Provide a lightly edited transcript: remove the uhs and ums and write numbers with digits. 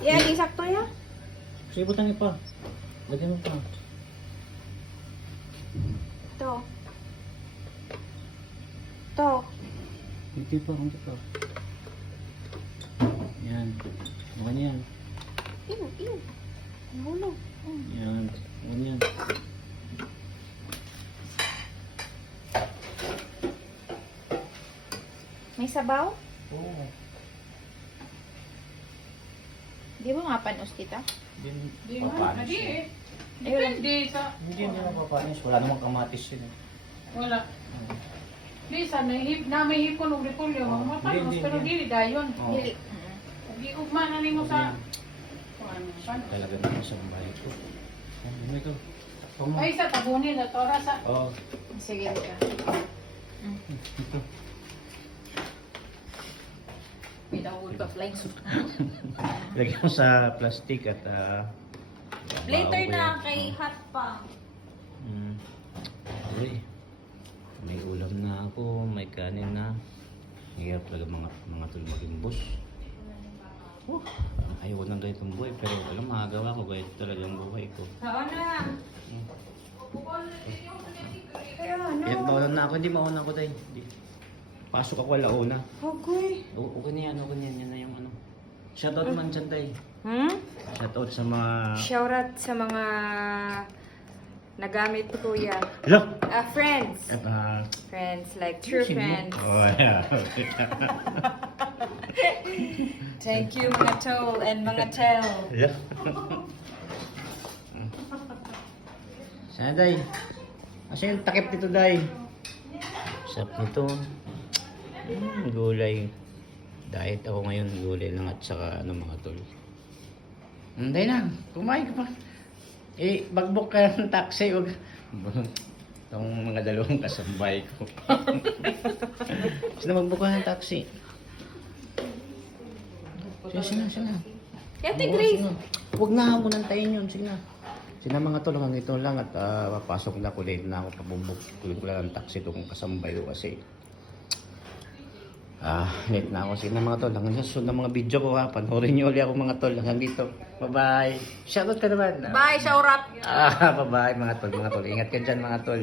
Yan, isakto ya. Sige, butangin pa. Lagyan mo pa. Ito. Ito. Hindi pa, hindi pa. Yan. Mukha niyan. Ew. Nahulog. Yan. Mukha niyan. May sabaw? Oo. Di ba mapanos kita? Hindi papanis yun. Depende sa... Hindi naman papanis. Wala namang kamatis yun. Wala. Di sa na may hipon o repolyo, mapanos, Hindi, pero hindi. dili dayon. Oo. Dili. Di ugma na nimo sa... Kung ano, paano? Talaga naman sa bahay ko. Yan, ano ito? Tama. Ay, sa tabunin na tora sa... Oo. Sige ka. Ito. Pinahul pa flying suit. Lagyan mo sa plastic at Later bago na yan. kay hot pa. Uy. May ulam na ako, may kanin na. Hirap talaga mga tol maging boss. Ayaw ko ng ganitong buhay, pero alam, makagawa ko ganito talaga ang buhay ko. Saan na? Kaya ano? Kahit nawalan na ako, hindi mauna ako tayo. Pasok ako alauna. Okay. Okay na yan, okay na yan. Yan na yung ano. Shoutout man dyan tayo. Shoutout sa mga... Shoutout sa mga nagamit ko kuya. Hello! Friends. At Friends, like true sino? friends. Oh, yeah. Thank you mga tol and mga tel. Yeah. Sana day. Kasi yung takip nito day. Sarap nito. Gulay. Diet ako ngayon. Gulay lang at saka ano mga tol. Day na. Kumain ka pa. Bagbok ka ng taxi. Wag. Itong mga dalawang kasambay ko. Sino magbuk ka ng taxi? Sige na. Yate Grace. Huwag na mo nantayin yun. Sige na. Sige na mga tol, hanggang ito lang at papasok na ko. Late na ako pabumbok. Kulit ko lang ang taxi itong kasambay ko kasi late na ako. Sige na mga tol, hanggang sa susunod ng mga video ko ha. Panoorin niyo ulit ako mga tol. Hanggang dito. Bye-bye. Shoutout ka naman. Bye, shoutout. Bye-bye mga tol. Ingat ka dyan mga tol.